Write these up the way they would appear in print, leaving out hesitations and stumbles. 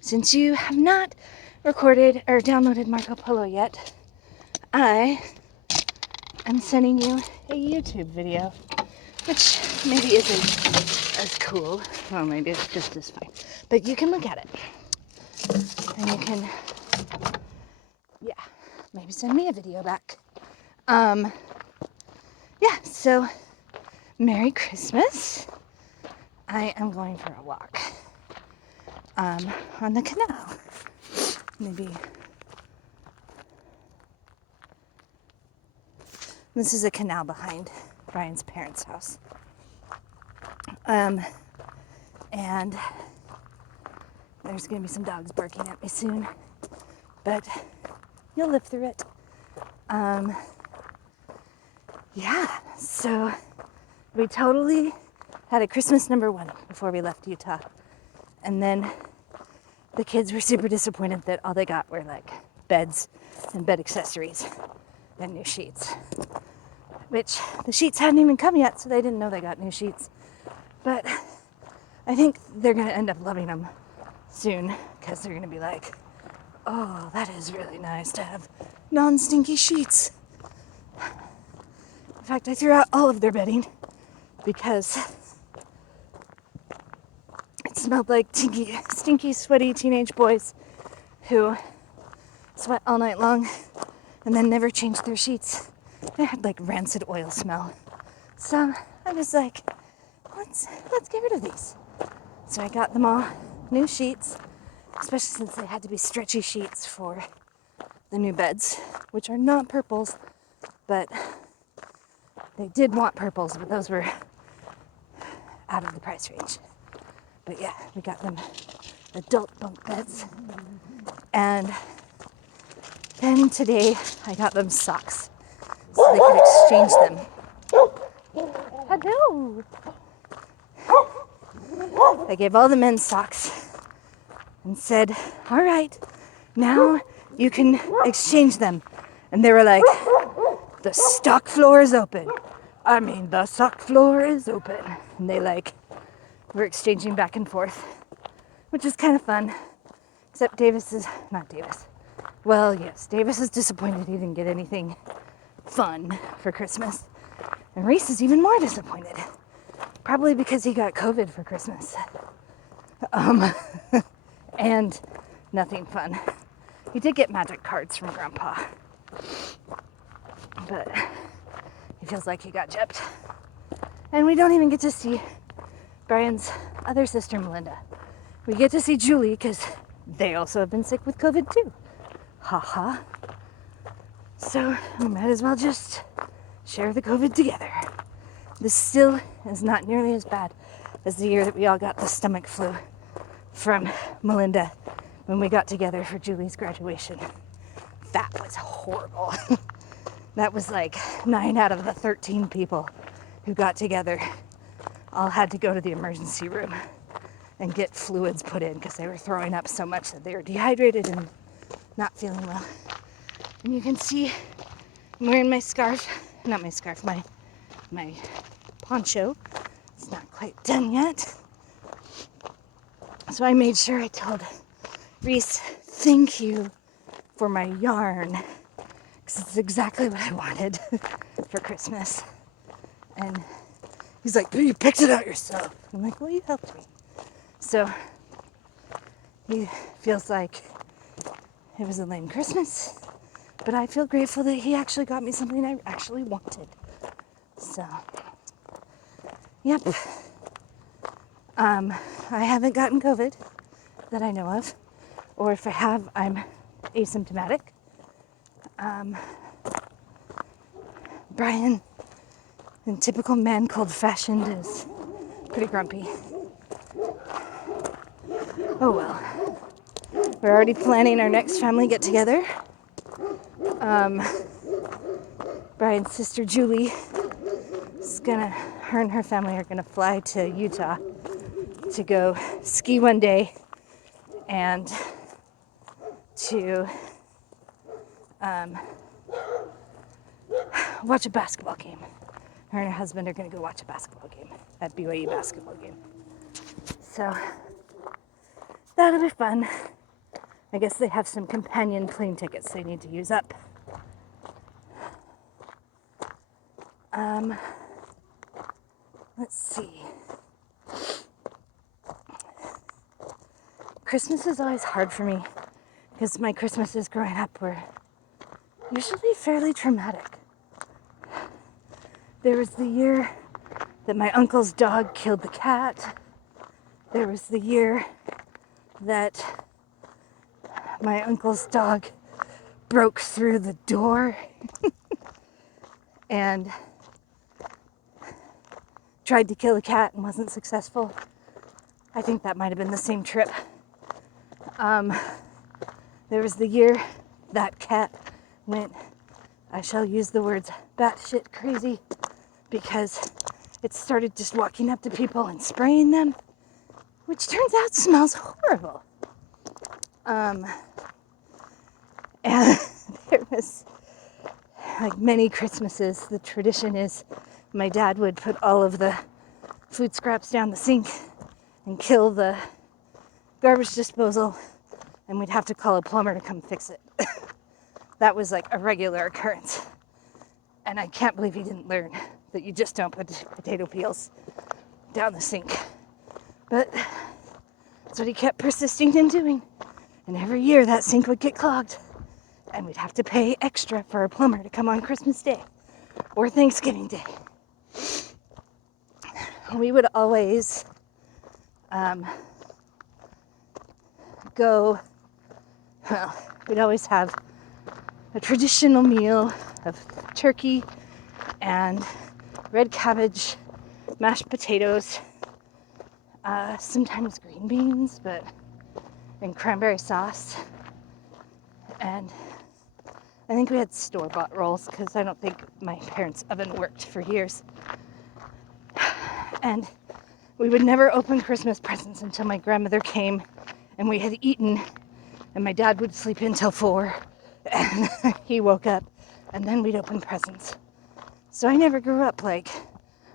Since you have not recorded or downloaded Marco Polo yet, I am sending you a YouTube video, which maybe isn't as cool. Well, maybe it's just as fine. But you can look at it. And you can, maybe send me a video back. So Merry Christmas. I am going for a walk on the canal. Maybe this is a canal behind Brian's parents' house. And there's going to be some dogs barking at me soon, but you'll live through it. So we totally had a Christmas #1 before we left Utah. And then the kids were super disappointed that all they got were like beds and bed accessories and new sheets. Which the sheets hadn't even come yet, so they didn't know they got new sheets. But I think they're going to end up loving them soon, because they're going to be like, oh, that is really nice to have non-stinky sheets. In fact, I threw out all of their bedding because it smelled like stinky, sweaty teenage boys who sweat all night long and then never change their sheets. They had like rancid oil smell. So I was like, let's get rid of these. So I got them all new sheets, especially since they had to be stretchy sheets for the new beds, which are not purples, but they did want purples, but those were out of the price range. But yeah, we got them adult bunk beds. And then today I got them socks so they could exchange them. Hello! I gave all the men socks and said, all right, now you can exchange them. And they were like, the stock floor is open. The sock floor is open. And they were exchanging back and forth, which is kind of fun. Except Davis is disappointed he didn't get anything fun for Christmas. And Reese is even more disappointed. Probably because he got COVID for Christmas. And nothing fun. He did get magic cards from Grandpa. But he feels like he got gypped. And we don't even get to see Brian's other sister, Melinda. We get to see Julie because they also have been sick with COVID too. Haha. So we might as well just share the COVID together. This still is not nearly as bad as the year that we all got the stomach flu from Melinda when we got together for Julie's graduation. That was horrible. That was like 9 out of the 13 people who got together all had to go to the emergency room and get fluids put in because they were throwing up so much that they were dehydrated and not feeling well. And you can see I'm wearing my my poncho. It's not quite done yet. So I made sure I told Reese, thank you for my yarn, because it's exactly what I wanted for Christmas. And he's like, you picked it out yourself. I'm like, well, you helped me. So he feels like it was a lame Christmas, but I feel grateful that he actually got me something I actually wanted. So, yep. I haven't gotten COVID that I know of, or if I have, I'm asymptomatic. Brian, in typical man cold fashion, is pretty grumpy. Oh well. We're already planning our next family get together. Brian's sister Julie her and her family are gonna fly to Utah to go ski one day and to watch a basketball game. Her and her husband are gonna go watch a basketball game at BYU basketball game. So That'll be fun. I guess they have some companion plane tickets they need to use up. Let's see. Christmas is always hard for me because my Christmases growing up were usually fairly traumatic. There was the year that my uncle's dog killed the cat. There was the year that my uncle's dog broke through the door and tried to kill the cat and wasn't successful. I think that might have been the same trip. There was the year that cat went, I shall use the words, batshit crazy, because it started just walking up to people and spraying them, which turns out smells horrible. And there was, like many Christmases, the tradition is my dad would put all of the food scraps down the sink and kill the garbage disposal, and we'd have to call a plumber to come fix it. That was like a regular occurrence. And I can't believe he didn't learn that you just don't put potato peels down the sink. But that's what he kept persisting in doing. And every year that sink would get clogged. And we'd have to pay extra for a plumber to come on Christmas Day or Thanksgiving Day. We would always we'd always have a traditional meal of turkey and red cabbage, mashed potatoes, sometimes green beans, and cranberry sauce. And I think we had store-bought rolls because I don't think my parents' oven worked for years. And we would never open Christmas presents until my grandmother came and we had eaten, and my dad would sleep until 4 and he woke up, and then we'd open presents. So I never grew up like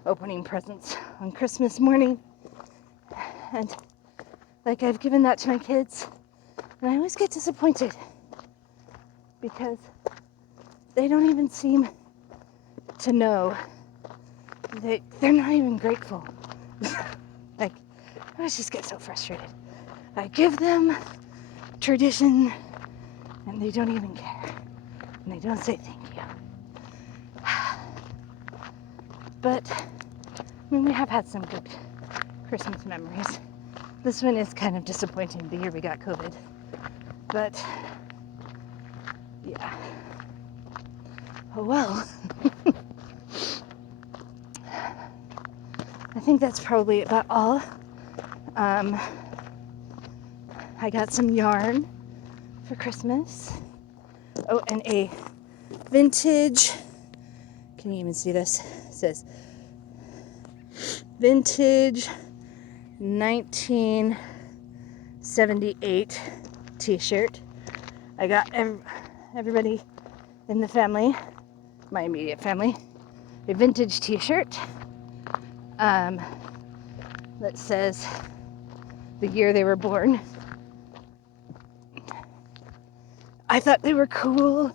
opening presents on Christmas morning. And like I've given that to my kids, and I always get disappointed because they don't even seem to know that they're not even grateful. Like, I always just get so frustrated. I give them tradition and they don't even care. And they don't say thank you. But, I mean, we have had some good Christmas memories. This one is kind of disappointing, the year we got COVID. But, yeah. Oh well. I think that's probably about all. I got some yarn for Christmas. Oh, and a vintage, can you even see this? It says vintage 1978 t-shirt. I got everybody in the family, my immediate family, a vintage t-shirt that says the year they were born. I thought they were cool.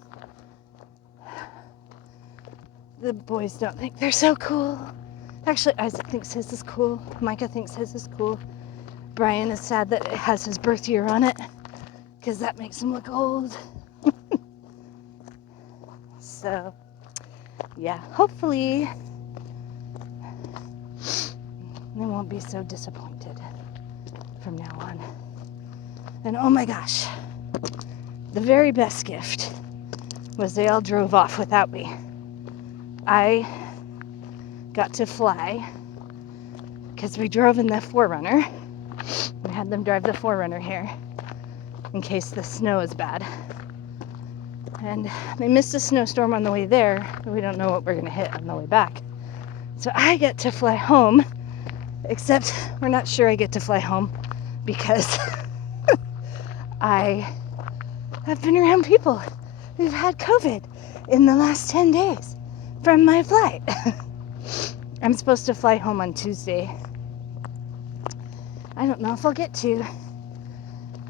The boys don't think they're so cool. Actually, Isaac thinks his is cool. Micah thinks his is cool. Brian is sad that it has his birth year on it because that makes him look old. So, yeah, hopefully they won't be so disappointed from now on. And oh my gosh, the very best gift was they all drove off without me. I got to fly because we drove in the 4Runner. We had them drive the 4Runner here in case the snow is bad. And they missed a snowstorm on the way there, but we don't know what we're going to hit on the way back. So I get to fly home, except we're not sure I get to fly home because I have been around people who've had COVID in the last 10 days from my flight. I'm supposed to fly home on Tuesday. I don't know if I'll get to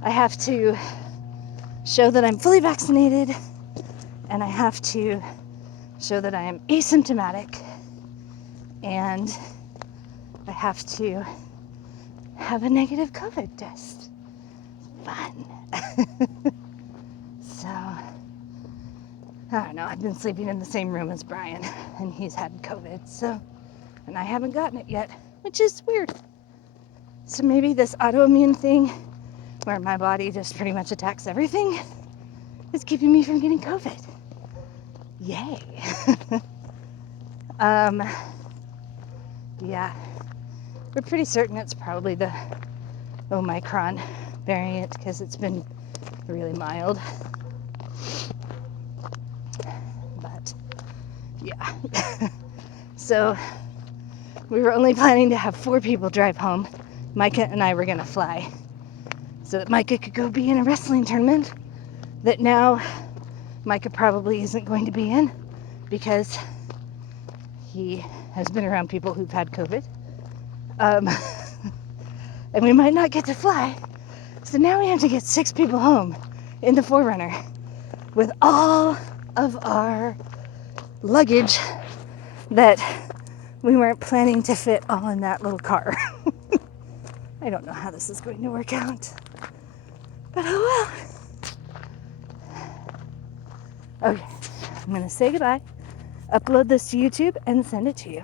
I have to show that I'm fully vaccinated, and I have to show that I am asymptomatic, and I have to have a negative COVID test. Fun. So, I don't know. I've been sleeping in the same room as Brian, and he's had COVID, so, and I haven't gotten it yet, which is weird. So maybe this autoimmune thing, where my body just pretty much attacks everything, is keeping me from getting COVID. Yay. Yeah, we're pretty certain it's probably the Omicron variant because it's been really mild. But yeah. So we were only planning to have 4 people drive home. Micah and I were gonna fly so that Micah could go be in a wrestling tournament that now Micah probably isn't going to be in because he has been around people who've had COVID. And we might not get to fly. So now we have to get 6 people home in the 4Runner with all of our luggage that we weren't planning to fit all in that little car. I don't know how this is going to work out. But oh well. Okay, I'm gonna say goodbye, upload this to YouTube, and send it to you.